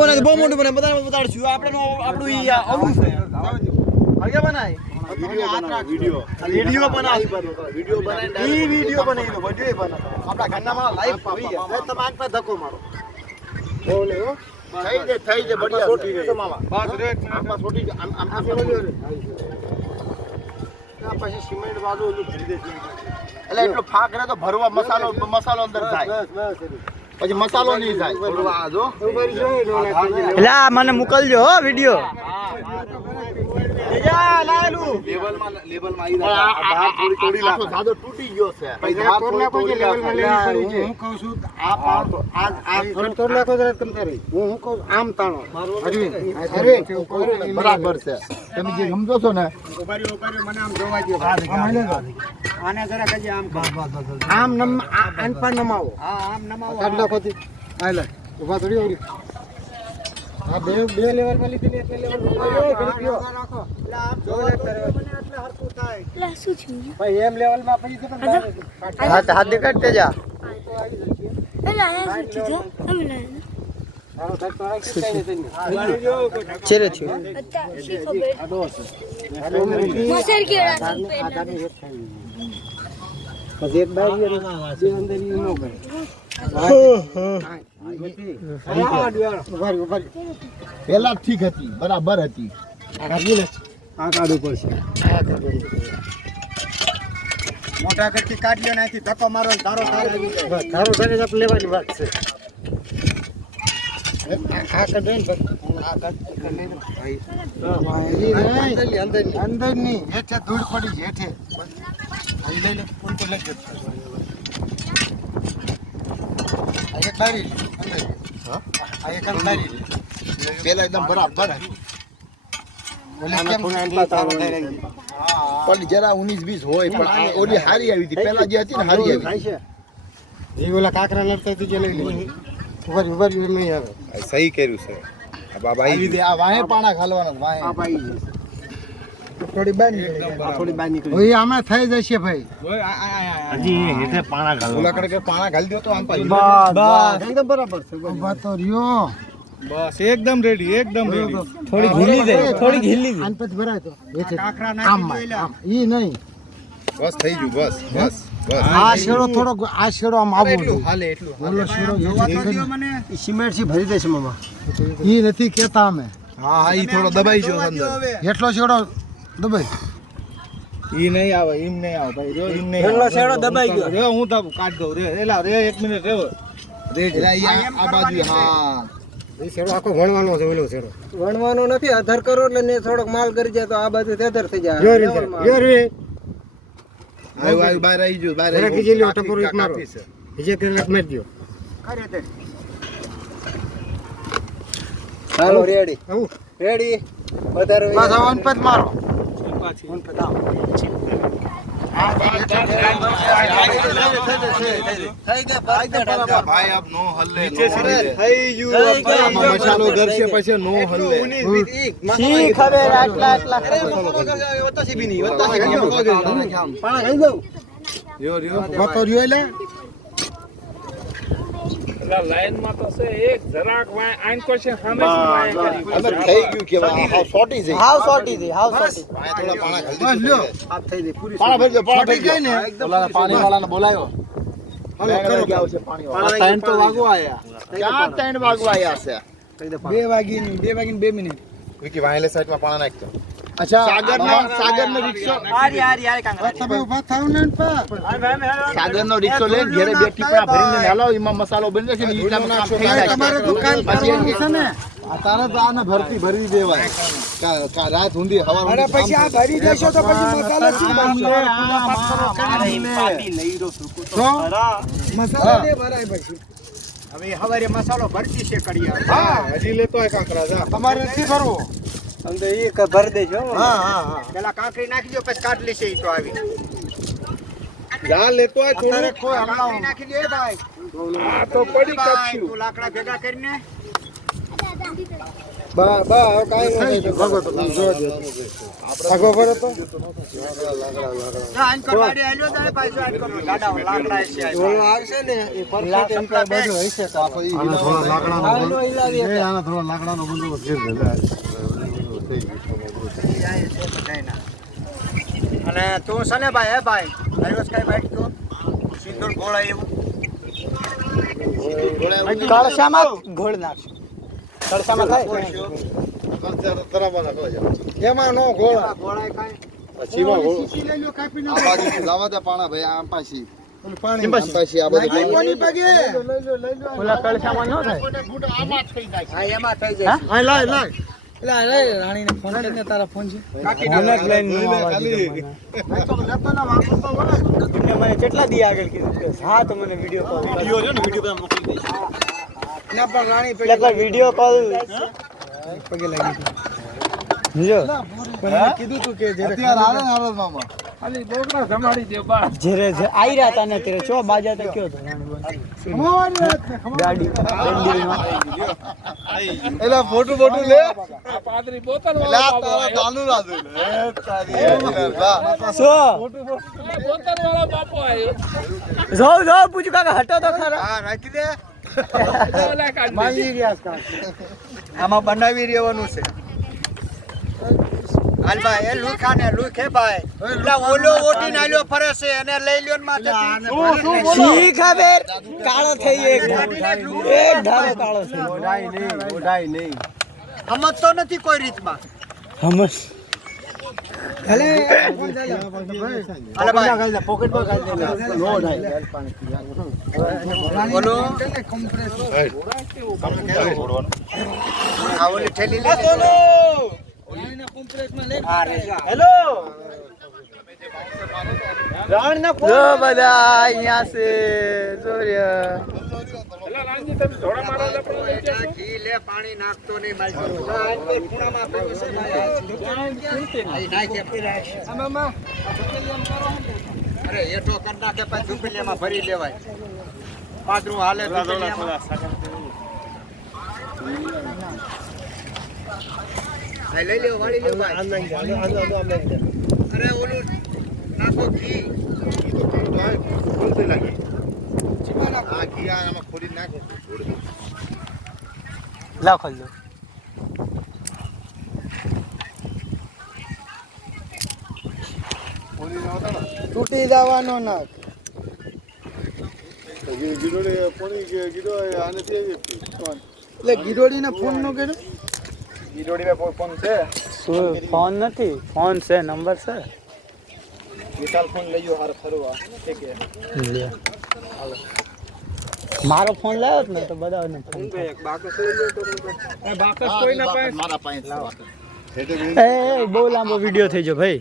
બનાવી બહુ મોટું બનાવી બધાને બતાડશું આપણે આપણું ઈ ઓલું છે હળગે બનાય વિડિયો બનાવી ઈ વિડિયો બનાવી દો વિડિયો બનાવો આપણા ઘરના માં લાઈવ આવી તમે આંખ પર ધક્કો મારો બોલે હો થઈ જાય બઢિયા છોટી ગઈ મામા બસ રે આમાં છોટી આમ છોડી રે આ પછી સિમેન્ટ વાળું ઓલું ભરી દે એટલે એટલો ફાક રે તો ભરવા મસાલો અંદર જાય પછી મસાલો નહીં થાય થોડું આ જો એટલે આ મને મોકલજો હો વિડિયો જા લાયલું લેવલ માં આવી આ થોડી થોડી લાખો સાદો તૂટી ગયો છે પછી ધાર થોડી લેવલ માં લેવી પડી છે હું કહું છું આ પાર તો આ થોડી લાખો જરા કમ કરી હું કહું આમ તાણો અરે બરાબર છે તમે જે સમજો છો ને ઉભારી મને આમ જોવા દો આને જરા કજે આમ આન પર નમાવો હા આમ નમાવો કાઢ નાખો થી આ લે ઉભા થોડી ઓરી આ બે લેવલ માં લીધી એટલે લેવલ રાખો એટલે આમ જો એટલે હરકું થાય એટલે શું છે ભાઈ એમ લેવલ માં પછી હાથ દેખાડતે જા એટલે આ શું છે તમને આનો ધક્કો રાખી કઈ નહીં ચેરે છે અચ્છા શી ખબર આ દોસ મસર કેડા પછી એક બાઈ જે અંદર ઈ નો કરે પેલા ઠીક હતી બરાબર હતી આ કાઢવું પડશે મોટા કરતી કાઢ્યો નાખી ધક્કો મારો ધારો આવી જાય ધારો ધરે જ લેવાની વાત છે આ કઢે ને આ કઢે અંદર ની હેઠે ધૂળ પડી છે હેઠે અહીં લઈ લે કોણ તો લઈ જતો એક લારી અંદર હા આ એક લારી પેલા એકદમ બરાબર ઓલી કેમ પણ જરા 19-20 હોય પણ ઓલી હારી આવી હતી પેલા જે હતી ને હારી આવી છે એ ઓલા કાકરા લડતા હતી જે લઈ લે ઉભર એમ નહીં આવે સહી કર્યું છે આ બાબા આવી દે આ વાહે પાણા ખાલવાનો વાહે આ ભાઈ થોડી બહાર નીકળી ઓય આમાં થઈ જશે ભાઈ હજી હેઠે પાણા ઘાલ ઓલા કડકે પાણા ઘાલી દો તો આમ પાઈ બસ એકદમ બરાબર છે ઉભા તો રહ્યો બસ એકદમ રેડી થોડી ઘીલી દે આન પછી ભરાય તો કાકરા નાખી આમ ઈ નહીં બસ થઈ ગયું બસ આ શેડો થોડો આ શેડો આમ આવું હાલે એટલું ઓલો શેડો જોવા દો મને સિમેન્ટ થી ભરી દેશે મામા ઈ નથી કેતા અમે હા ઈ થોડો દબાઈ જો અંદર એટલો શેડો દબાઈ ઈ નહીં આવે એમ નહીં આવે ભાઈ રો એમ નહીં એટલો શેડો દબાઈ ગયો રે હું તો કાઢ દઉં રે એલા રે 1 મિનિટ રેવ રે આ બાજુ હા એ શેડો આખો વણવાનો છે ઓલો શેડો વણવાનો નથી આધાર કરો એટલે ને થોડોક માલ કરી જાય તો આ બાજુ તેધર થઈ જાય જો રે આય બહાર આવી જો બહાર આવી કીજી લ્યો ટપરો એક મારો બીજે કલાક માર દયો કરે તે ચાલો રેડી રેડી વધારે બસ ઓન પદ મારો ઓન પદ આવ ભાઈ આપ નો હલ્લે નીચે થઈ ગયું મસાલો ગરશે પછી નો હલ્લે સી ખબર આટલા વત્તાસી બી નહીં પાણા ખાઈ જાવ યો બતો રહ્યો એટલે લાઈન માં તો છે એક જરાક વાય આઈન ક્વેશ્ચન સામે વાય કરી હવે થઈ ગયું કે હાવ શોર્ટી છે હાવ શોર્ટી વાય થોડા પાણા ખાલી લ્યો આપ થઈ ગઈ પૂરી પાણા ભરી દો પાણા થઈ ગઈ ને ઓલા પાણી વાળાને બોલાયો હલો કરો કે આવશે પાણી વાળા ટાઈમ તો વાગો આયા ક્યાં ટાઈમ વાગો આયા છે 2 વાગીને 2 મિનિટ વિકી વાયલે સાઈડ માં પાણા નાખતો अच्छा सागर नो रिक्शो यार कांगरा તમે ઉભા થાવ ને સાગર નો રિક્ષો લે ઘરે બે ટીપડા ભરીને હાલો એમાં મસાલો બની જશે ને ઈટલા કામ થઈ જાય તમારે દુકાન પછી છે ને આ તારે તો આને ભરી દેવાય કા રાત હુંદી હવા અરે પછી આ ભરી દેશો તો પછી મસાલો શું બનશે પાટી લઈ રો તો મસાલો દે ભરાય પછી હવે હવારે મસાલો ભરતી છે કડિયા હા હજી લેતો હોય કાંકરા જા તમારે નથી ભરવો અંદર એ ભર દેજો હા પેલા કાકરી નાખી દો પછી કાટ લેશે ઈ તો આવી જા લેતો હોય થોડું કોઈ હમણાં નાખી દે ભાઈ આ તો પડી કચ્યું તું લાકડા ભેગા કરીને બા બા કાઈ નહીં ભગો તો જો દે આગો ભરો તો આન કબાડી આલ્યો જાય પાછો આન કરો ગાડા લાકડા છે ઓલો આવશે ને એ પરફેક્ટ એમ્પ્લોય બધું હશે તો આપણે ઈ થોડા લાકડાનો આના થોડા લાકડાનો બંદોબસ્ત કરી દે અને તું સને ભાઈ હે ભાઈ આવ્યો કઈ બાઈક તો સિંદૂર ગોળા એવું કળશામાં ગોળ નાખ કળશામાં થાય એમાં નો ગોળા ગોળાય કાઈ પછી માં ગોળ સીસી લઈ લો કાપી નાખો આ બાજુ લાવા દે પાણા ભાઈ આમ પાછી પાણી પાછી આ બધું કોની પગે લઈ લો ઓલા કળશામાં નો થાય આમાં થઈ જાય હા એમાં થઈ જાય હા લાય લાય એલા રે રાણીને ફોન કરીને તારા ફોન છે ફોન જ લઈને નો ખાલી મેં તો લેતો ના વાપરતો હોય તમને મને કેટલા દી આગળ કીધું હા તો મને વિડિયો કોલ વિડિયો છે ને વિડિયો પર મોકલી દઈશ ના પણ રાણી પેલા વિડિયો કોલ પગે લાગી હતી જો પણ કીધું તું કે જ્યારે અત્યારે આવે ને આરદ મામા ખાલી બોકડા જમાડી દે બા જેરે આઈ રહ્યા તા ને તેરે ચો બાજા તો કયો તો ગાડી એલા ફોટો ફોટો લે આ પાદરી બોતલ વાળો બાબો ચાલુ રાદે તારી સો ફોટો બોતલ વાળો બાપો આયો જો પૂછ કાકા હટો તો ખરા હા રાખી દે ઓલા કાઢ માંગી રહ્યા કા આમાં બનાવી રહેવાનું છે હાલ ભાઈ એ લુખા ને લુખે ભાઈ એટલે ઓલો ઓટી નાલ્યો ફરે છે એને લઈ લ્યો ને માથે શી ખબર કાળો થઈ એક ધારો કાળો થઈ ઓઢાઈ નહીં સમજતો નથી કોઈ રીતમાં સમજ ભલે અલે ભાઈ પોકેટ માં ગાલ દે નો ઓઢાઈ બોલો કમ્પ્રેસ આ ઓલી ઠેલી લે બોલો હેલો રાણના ફોન જો બધા અહીંયા છે સૂર્ય એલા રાણજી તમે થોડા મારા લપડો ઘી લે પાણી નાખતો નહીં માલ આ ખૂણામાં પેલું છે ભાઈ નાખે આ મામા ઝુપલીયામાં કરો અરે એઠો કર નાખે પછી ઝુપલીયામાં ભરી લેવાય પાદરું હાલે આ લઈ લ્યો વાળી લ્યો ભાઈ અરે ઓલું નાખો ઘી તો આ ખોલતે લાગે ચીમાના આ ઘી આમાં ખોલી નાખો લા ખોલ દો ખોલી નાખો તૂટી જવાનો નાક ગીડોડી પોણી ગીડો આને થી એટલે ગીડોડીને ફોન નો કર્યો ગીડોડી મે ફોન છે ફોન નથી ફોન છે નંબર છે વિશાલ ફોન લઈયો હાર ફરવા ઠીક છે લે હાલો મારો ફોન લાવ્યો ને તો બધાને ફોન એક બાકસ લઈ લ્યો તો બાકસ કોઈ ના પાસે મારા પાસે લાવો એ બહુ લાંબો વિડિયો થઈ ગયો ભાઈ